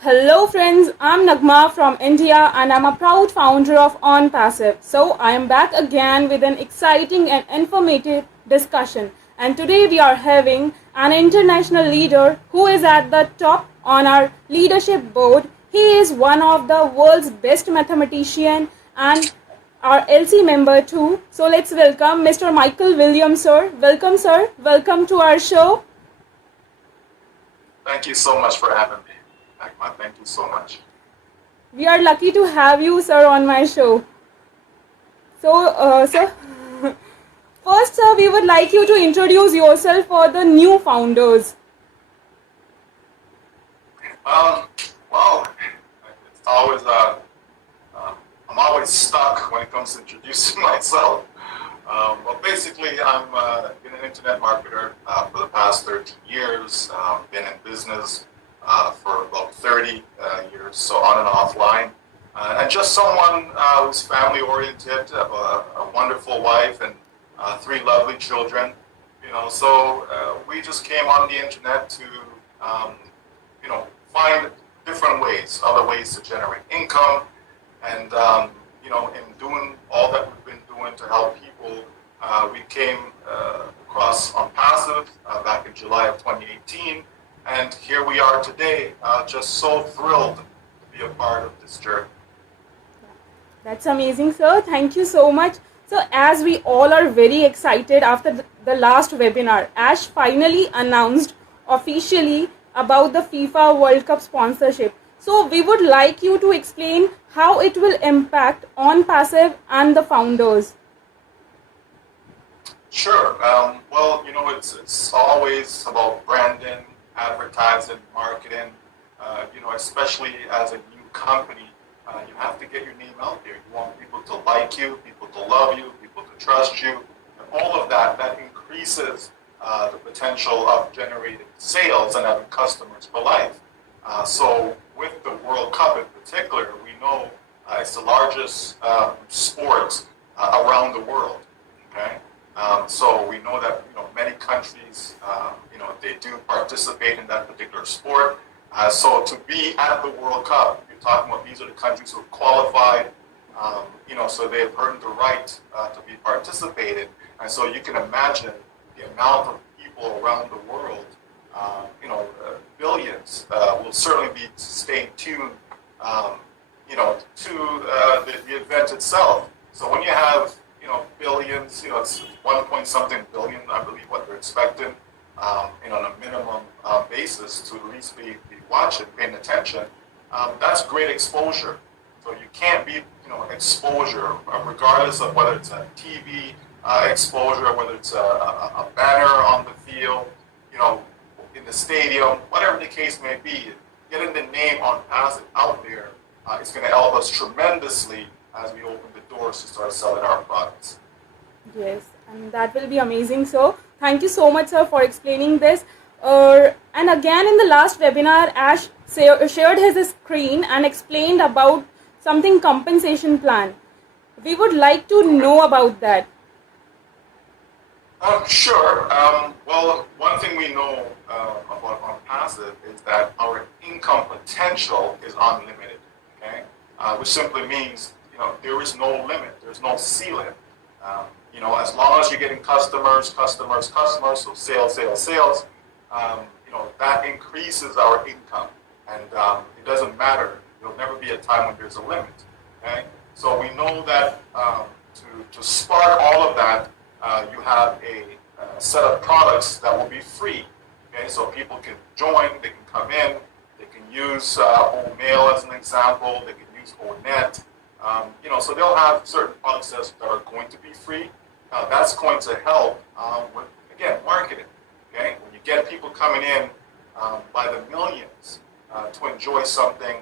Hello friends, I'm Nagma from India and I'm a proud founder of Onpassive. So I am back again with an exciting and informative discussion. And today we are having an international leader who is at the top on our leadership board. He is one of the world's best mathematician and our LC member too. So let's welcome Mr. Michael Williams, sir. Welcome, sir. Welcome to our show. Thank you so much for having me, Akma. Thank you so much. We are lucky to have you, sir, on my show. So, first, sir, we would like you to introduce yourself for the new founders. Well, it's always I'm always stuck when it comes to introducing myself. But basically, I'm been an internet marketer for the past 13 years. Been in business for about 30 years, so on and offline. And just someone who's family oriented, have a wonderful wife and three lovely children. So we just came on the internet to, find different ways, other ways to generate income. And, in doing all that we've been doing to help people, we came across Onpassive back in July of 2018. And here we are today, just so thrilled to be a part of this journey. That's amazing, sir. Thank you so much. So, as we all are very excited after the last webinar, Ash finally announced officially about the FIFA World Cup sponsorship. So, we would like you to explain how it will impact Onpassive and the founders. Sure. Well, it's always about branding, advertising, marketing. Especially as a new company, you have to get your name out there. You want people to like you, people to love you, people to trust you, and all of that increases the potential of generating sales and having customers for life. So with the World Cup in particular, we know it's the largest sport around the world. Okay. So we know that many countries they do participate in that particular sport. So to be at the World Cup, you're talking about these are the countries who have qualified. So they have earned the right to be participated, and so you can imagine the amount of people around the world. Billions will certainly be staying tuned. To the event itself. So when you have billions, it's 1 point something billion, I believe, what they're expecting, on a minimum basis to at least be watching, paying attention. That's great exposure. So you can't beat, exposure, regardless of whether it's a TV exposure, whether it's a banner on the field, in the stadium, whatever the case may be. Getting the name Onpassive out there is going to help us tremendously as we open the doors to start selling our products. Yes, and that will be amazing. So, thank you so much, sir, for explaining this. And again, in the last webinar, Ash shared his screen and explained about something compensation plan. We would like to know about that. Sure. Well, one thing we know about Onpassive is that our income potential is unlimited. Okay, which simply means there is no limit. There's no ceiling. As long as you're getting customers, so sales, that increases our income, and it doesn't matter. There'll never be a time when there's a limit. Okay, so we know that to spark all of that. You have a set of products that will be free. Okay, so people can join, they can come in, they can use O-Mail as an example, they can use O-Net. So they'll have certain products that are going to be free. That's going to help with, again, marketing. Okay, when you get people coming in by the millions to enjoy something,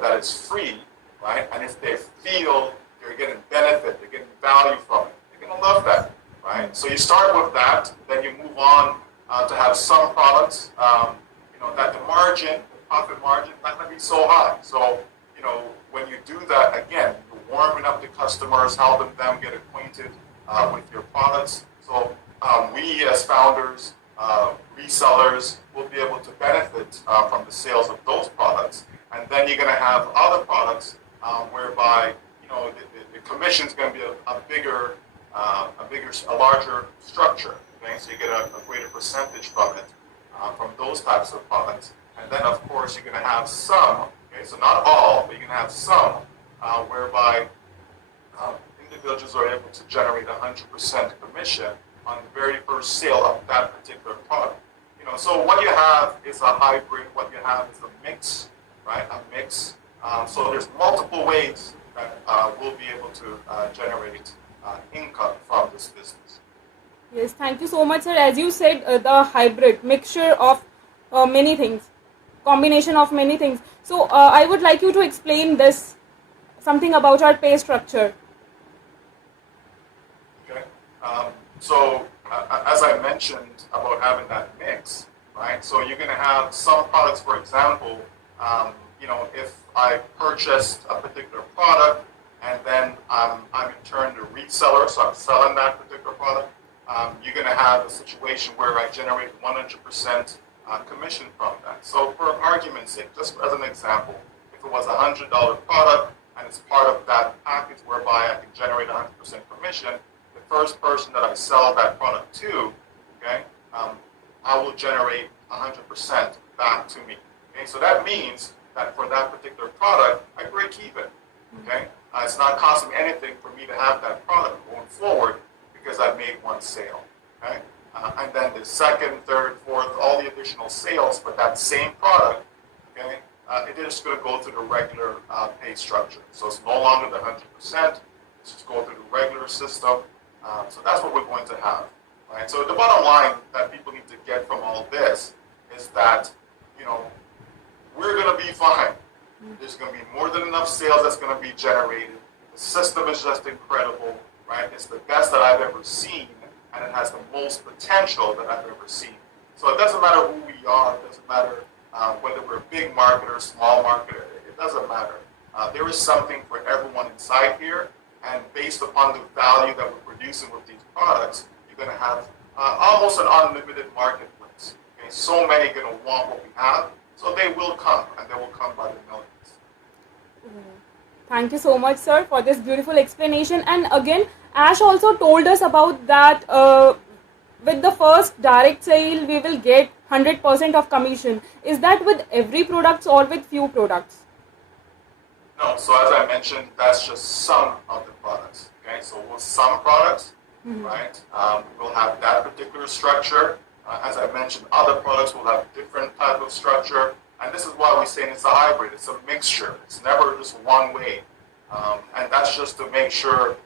that is free, right? And if they feel they're getting benefit, they're getting value from it, they're going to love that, right? So you start with that, then you move on to have some products, that the profit margin, not going to be so high. So, when you do that, again, you're warming up the customers, helping them get acquainted with your products. So we as founders, resellers, will be able to benefit from the sales of those products. And then you're going to have other products whereby the commission is going to be a larger structure. Okay, so you get a greater percentage from it, from those types of products. And then, of course, you're going to have some. Okay, so not all, but you're going to have some whereby individuals are able to generate 100% commission on the very first sale of that particular product. So what you have is a hybrid. What you have is a mix, right? A mix. So there's multiple ways that we'll be able to generate income from this business. Yes, thank you so much, sir. As you said, the hybrid mixture of many things, combination of many things. So I would like you to explain this, something about our pay structure. Okay. So as I mentioned about having that mix, right? So you're going to have some products, for example, if I purchased a particular product and then I'm in turn the reseller, so I'm selling that particular product, you're going to have a situation where I generate 100% commission from that. So for argument's sake, just as an example, if it was a $100 product and it's part of that package whereby I can generate 100% commission, the first person that I sell that product to, okay, I will generate 100% back to me. Okay, so that means that for that particular product, I break even. Okay, it's not costing anything for me to have that product going forward because I've made one sale. Okay, and then the second, third, fourth, all the additional sales for that same product, okay, it is going to go through the regular pay structure. So it's no longer the 100%. It's just go through the regular system. So that's what we're going to have. Right? So the bottom line that people need to get from all this is that, we're going to be fine. There's going to be more than enough sales that's going to be generated. The system is just incredible, right? It's the best that I've ever seen, and it has the most potential that I've ever seen. So it doesn't matter who we are. It doesn't matter whether we're a big marketer, small marketer. It doesn't matter. There is something for everyone inside here, and based upon the value that we're producing with these products, you're going to have almost an unlimited marketplace. Okay? So many are going to want what we have, so they will come, and they will come by the millions. Thank you so much, sir, for this beautiful explanation. And again, Ash also told us about that with the first direct sale, we will get 100% of commission. Is that with every product or with few products? No, so as I mentioned, that's just some of the products. Okay, so with some products, right, we'll have that particular structure. As I mentioned, other products will have different type of structure. And this is why we say it's a hybrid. It's a mixture. It's never just one way. And that's just to make sure,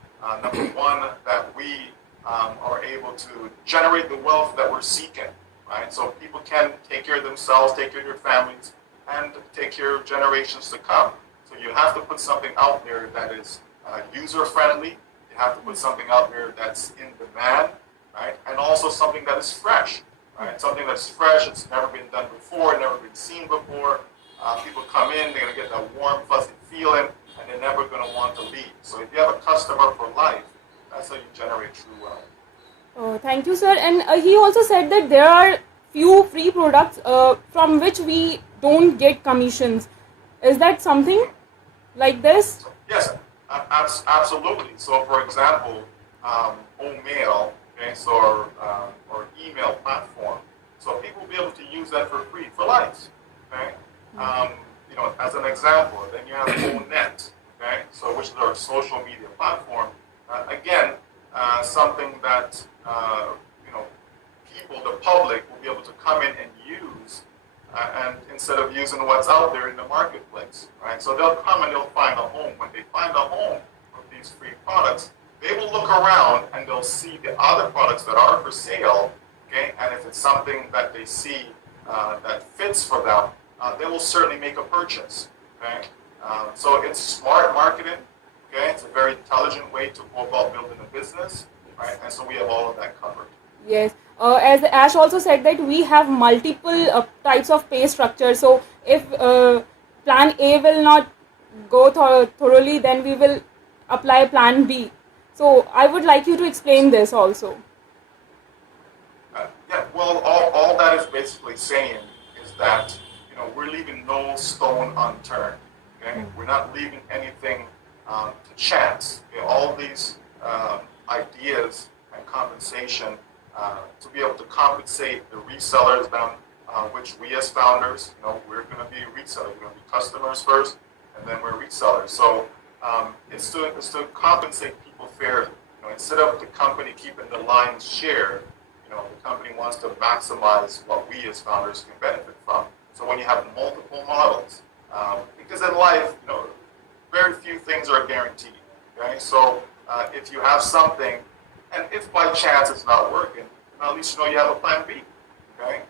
number one, that we are able to generate the wealth that we're seeking. Right? So people can take care of themselves, take care of their families, and take care of generations to come. So you have to put something out there that is user-friendly. You have to put something out there that's in demand, right? And also something that is fresh, right? Something that's fresh, it's never been done before, never been seen before. People come in, they're going to get that warm, fuzzy feeling, and they're never going to want to leave. So if you have a customer for life, that's how you generate true wealth. Oh, thank you, sir. And he also said that there are few free products from which we don't get commissions. Is that something like this? Yes, absolutely. So, for example, O-Mail, okay, so or email platform. So people will be able to use that for free for life. Okay, as an example, then you have O-Net, okay, so which is our social media platform. Again, something that people, the public, will be able to come in and use, and instead of using what's out there in the marketplace, right? So they'll come and they'll find a home. When they find a home with these free products, they will look around and they'll see the other products that are for sale, okay? And if it's something that they see that fits for them, they will certainly make a purchase, okay? So it's smart marketing, okay? It's a very intelligent way to go about building a business, right? And so we have all of that covered. Yes. As Ash also said that we have multiple types of pay structure. So if plan A will not go thoroughly, then we will apply plan B. So I would like you to explain this also. Yeah, well, all that is basically saying is that, we're leaving no stone unturned. Okay, we're not leaving anything to chance. Okay? All these ideas and compensation to be able to compensate the resellers, then which we as founders, we're going to be resellers. We're going to be customers first, and then we're resellers. So it's to compensate people fairly. Instead of the company keeping the lion's share, the company wants to maximize what we as founders can benefit from. So when you have multiple models, because in life, very few things are guaranteed. Okay, so if you have something, and if by chance it's not working, at least you have a plan B. Okay,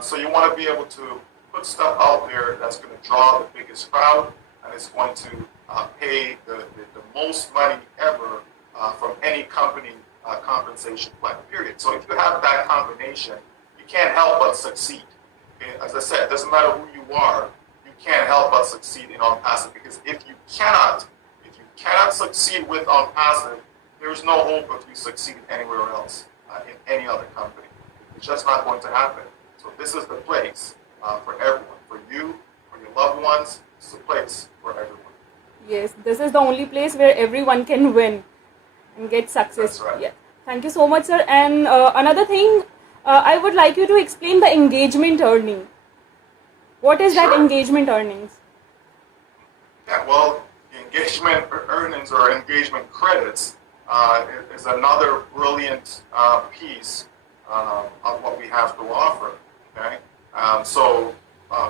so you want to be able to put stuff out there that's going to draw the biggest crowd, and it's going to pay the most money ever from any company compensation plan, period. So if you have that combination, you can't help but succeed. Okay? As I said, it doesn't matter who you are, you can't help but succeed in Onpassive, because if you cannot succeed with Onpassive, there's no hope of you succeeding anywhere else in any other company. It's just not going to happen. So this is the place for everyone, for you, for your loved ones. It's the place for everyone. Yes, this is the only place where everyone can win and get success. That's right. Yeah. Thank you so much, sir. And another thing, I would like you to explain the engagement earning. What is that engagement earnings? Yeah, well, the engagement earnings or engagement credits is another brilliant piece of what we have to offer. Okay, so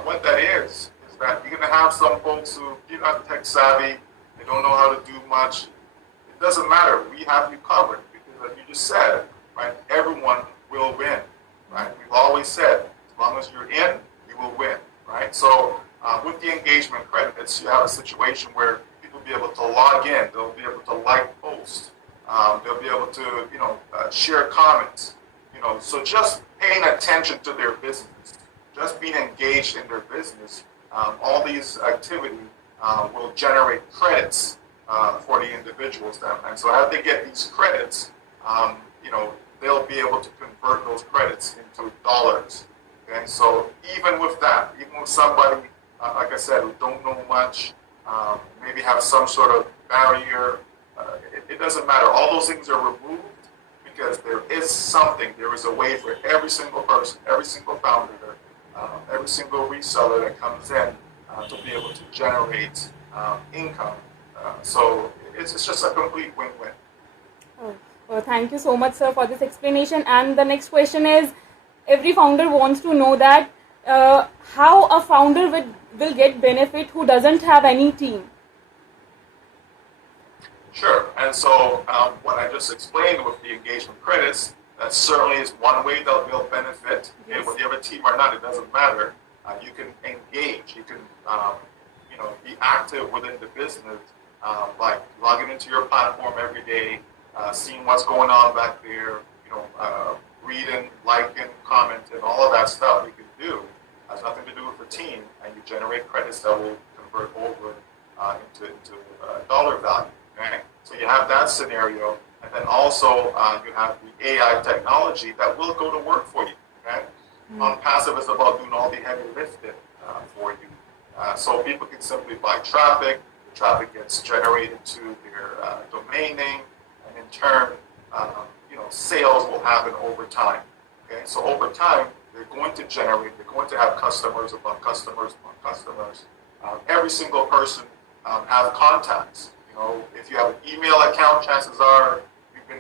what that is that you're going to have some folks who are not tech savvy, they don't know how to do much. It doesn't matter. We have you covered, because, as you just said, right, everyone will win. Right? We've always said, as long as you're in, you will win. Right? So with the engagement credits, you have a situation where people will be able to log in, they'll be able to like posts, they'll be able to share comments. So just paying attention to their business, just being engaged in their business, all these activities will generate credits for the individuals. And so as they get these credits, they'll be able to convert those credits into dollars. Okay, so even with that, even with somebody, like I said, who don't know much, maybe have some sort of barrier, it doesn't matter. All those things are removed, because there is a way for every single person, every single founder, every single reseller that comes in to be able to generate income. So it's just a complete win-win. Well, thank you so much, sir, for this explanation. And the next question is, every founder wants to know that how a founder will get benefit who doesn't have any team. Sure. And so what I just explained with the engagement credits, that certainly is one way that they'll benefit. Yes. Whether you have a team or not, it doesn't matter. You can engage. You can be active within the business, like logging into your platform every day, seeing what's going on back there, reading, liking, commenting, all of that stuff you can do. Has nothing to do with the team, and you generate credits that will convert over into dollar value. Okay? So you have that scenario, and then also you have the AI technology that will go to work for you. Okay? Onpassive is about doing all the heavy lifting for you. So people can simply buy traffic. The traffic gets generated to their domain name, and in turn, sales will happen over time. Okay? So over time, they're going to have customers upon customers upon customers. Every single person have contacts. If you have an email account, chances are you've been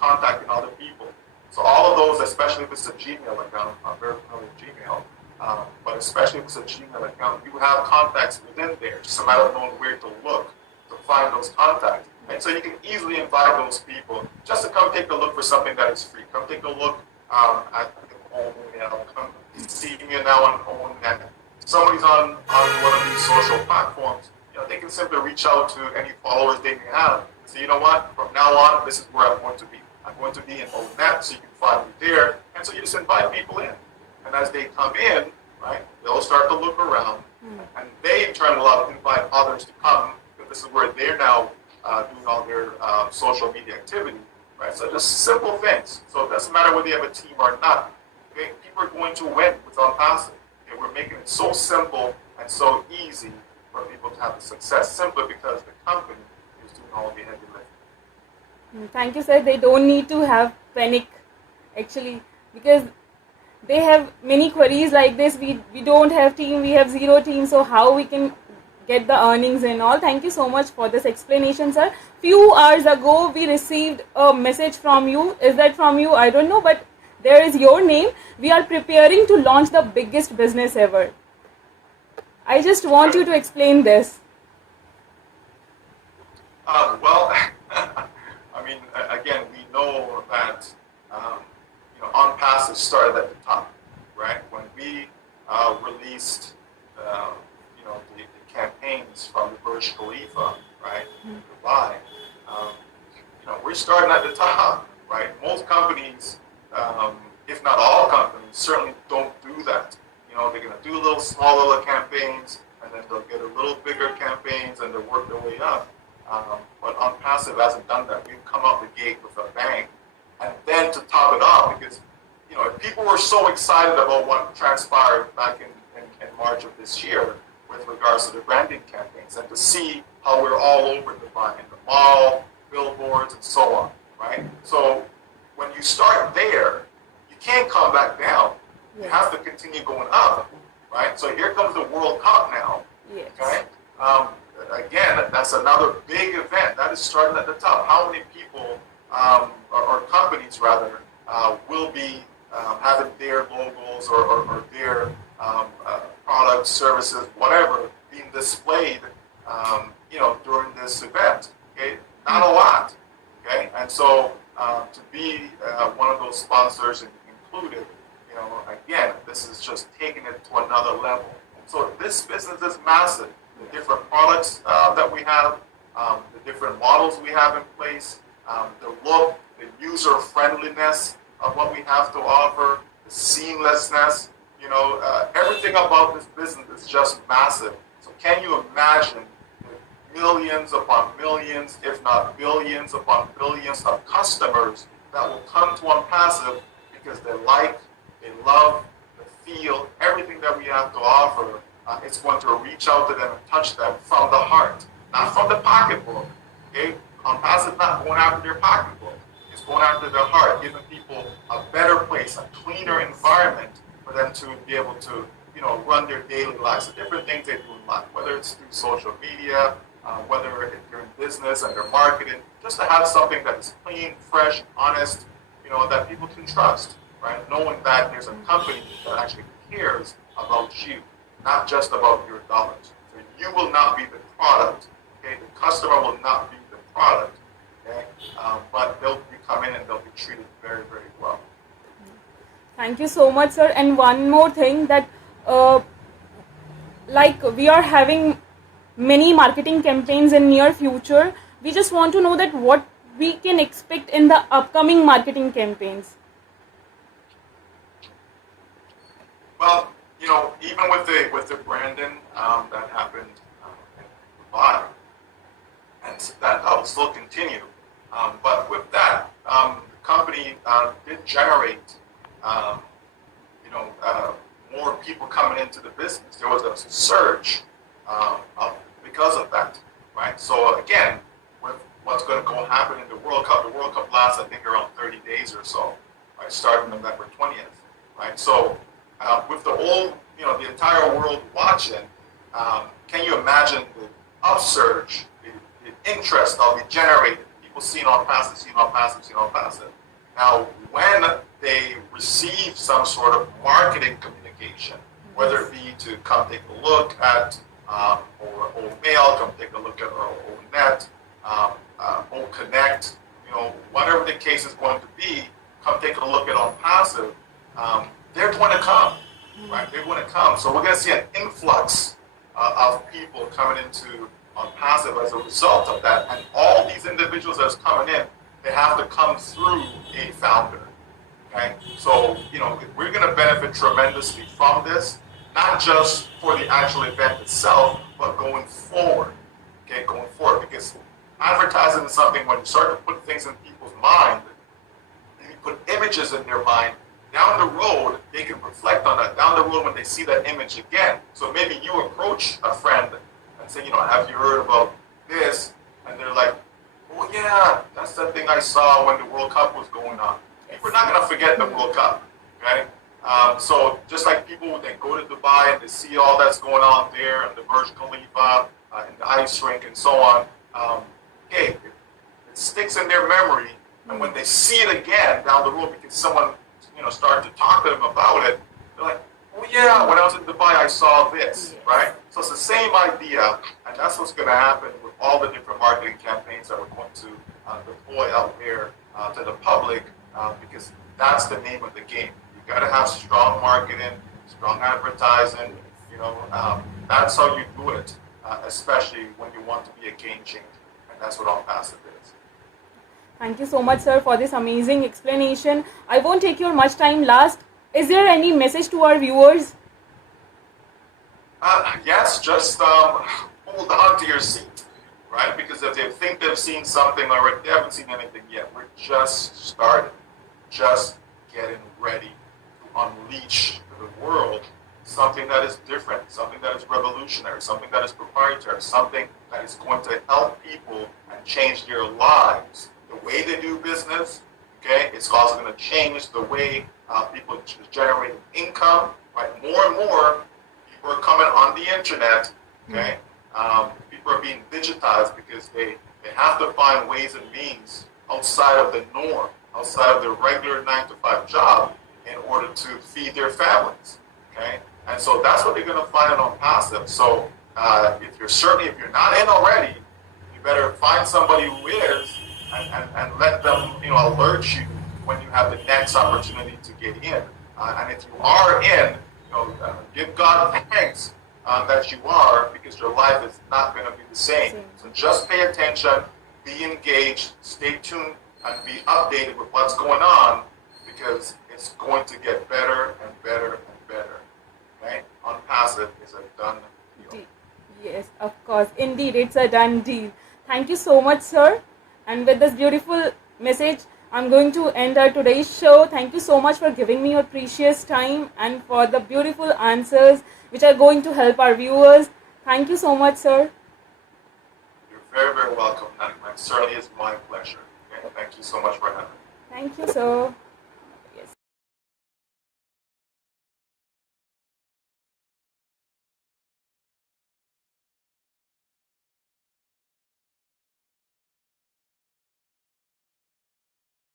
contacting other people. So all of those, especially if it's a Gmail account, I'm very familiar with Gmail, but especially if it's a Gmail account, you have contacts within there. It's just a matter of knowing where to look to find those contacts. And so you can easily invite those people just to come take a look for something that is free. Come take a look at the O-Mail. Come see me now on O-Net. Somebody's on one of these social platforms. They can simply reach out to any followers they may have. Say, you know what? From now on, this is where I'm going to be. I'm going to be in O-Net, so you can find me there. And so you just invite people in. And as they come in, right, they'll start to look around. And they, in turn, will invite others to come. Because this is where they're now doing all their social media activity. right? So just simple things. So it doesn't matter whether you have a team or not. Okay? People are going to win with Onpassive. Okay? We're making it so simple and so easy for people to have the success simply because the company is doing all the heavy lifting. Thank you, sir. They don't need to have panic, actually, because they have many queries like this. We don't have team, we have zero team, so how we can get the earnings and all. Thank you so much for this explanation, sir. Few hours ago, we received a message from you. Is that from you? I don't know, but there is your name. We are preparing to launch the biggest business ever. I just want you to explain this. Well, I mean, again, we know that Onpassive started at the top, right? When we released, the campaigns from the Burj Khalifa, right, in Dubai, we're starting at the top, right? Most companies, if not all companies, certainly don't do that. They're going to do small little campaigns, and then they'll get a little bigger campaigns, and they'll work their way up. But Onpassive hasn't done that. We've come out the gate with a bang. And then to top it off, because if people were so excited about what transpired back in March of this year with regards to the branding campaigns, and to see how we're all over Dubai, in the mall, billboards, and so on, right? So when you start there, you can't come back down. Yes. You have to continue going up, right? So here comes the World Cup now. Yes. Okay. Again, that's another big event. That is starting at the top. How many people, or companies rather, will be having their logos or their products, services, whatever, being displayed, during this event? Okay, not a lot. Okay, and so to be one of those sponsors included, again, this is just taking it to another level. So this business is massive. The different products that we have, the different models we have in place, the look, the user-friendliness of what we have to offer, the seamlessness, everything about this business is just massive. So can you imagine the millions upon millions, if not billions upon billions of customers that will come to Onpassive because they like, they love, they feel everything that we have to offer. It's going to reach out to them and touch them from the heart, not from the pocketbook. Okay? Onpassive not going after their pocketbook. It's going after their heart, giving people a better place, a cleaner environment for them to be able to, run their daily lives. The different things they do in life, whether it's through social media, whether if you're in business and they're marketing, just to have something that is clean, fresh, honest, that people can trust, right? Knowing that there's a company that actually cares about you, not just about your dollars. So you will not be the product, okay? The customer will not be the product, okay? But they'll be coming and they'll be treated very, very well. Thank you so much, sir. And one more thing that, we are having many marketing campaigns in near future. We just want to know that what we can expect in the upcoming marketing campaigns. Well, even with the branding that happened in Dubai, and that will still continue. But with that, the company did generate, more people coming into the business. There was a surge because of that, right? So again, with what's going to go happen in the World Cup lasts, I think, around 30 days or so, right? Starting November 20th, right? So with the whole, the entire world watching, can you imagine the upsurge, the interest that will be generated? People seeing Onpassive. Now, when they receive some sort of marketing communication, whether it be to come take a look at or O-Mail, come take a look at our O-Net, O-Connect, whatever the case is going to be, come take a look at Onpassive, they're going to come, right? They're going to come. So we're going to see an influx of people coming into Onpassive as a result of that. And all these individuals that's coming in, they have to come through a founder, okay? So, we're going to benefit tremendously from this, not just for the actual event itself, but going forward, okay? Going forward, because advertising is something, when you start to put things in people's mind, images in their mind. Down the road, they can reflect on that. Down the road, when they see that image again. So maybe you approach a friend and say, have you heard about this? And they're like, oh yeah, that's the thing I saw when the World Cup was going on. People are not going to forget the World Cup, okay? So just like people, when they go to Dubai and they see all that's going on there, and the Burj Khalifa, and the ice rink and so on, it sticks in their memory. And when they see it again down the road, because someone started to talk to them about it, they're like, oh yeah, when I was in Dubai, I saw this, right? So it's the same idea, and that's what's going to happen with all the different marketing campaigns that we're going to deploy out there to the public, because that's the name of the game. You got to have strong marketing, strong advertising. That's how you do it, especially when you want to be a game changer, and that's what Onpassive is. Thank you so much, sir, for this amazing explanation. I won't take your much time. Last, is there any message to our viewers? Yes, just hold on to your seat, right? Because if they think they've seen something already, they haven't seen anything yet. We're just starting, just getting ready to unleash to the world something that is different, something that is revolutionary, something that is proprietary, something that is going to help people and change their lives. The way they do business, okay, it's also going to change the way people generate income, right? More and more people are coming on the internet, okay? People are being digitized because they have to find ways and means outside of the norm, outside of their regular 9-to-5 job in order to feed their families, okay? And so that's what they're going to find on Onpassive. So if you're not in already, you better find somebody who is, and let them, alert you when you have the next opportunity to get in. And if you are in, give God thanks that you are, because your life is not going to be the same. So just pay attention, be engaged, stay tuned, and be updated with what's going on, because it's going to get better and better and better. Okay? Onpassive is a done deal. Yes, of course. Indeed, it's a done deal. Thank you so much, sir. And with this beautiful message, I'm going to end our today's show. Thank you so much for giving me your precious time and for the beautiful answers which are going to help our viewers. Thank you so much, sir. You're very, very welcome, and it certainly is my pleasure. Okay? Thank you so much for having me. Thank you, sir.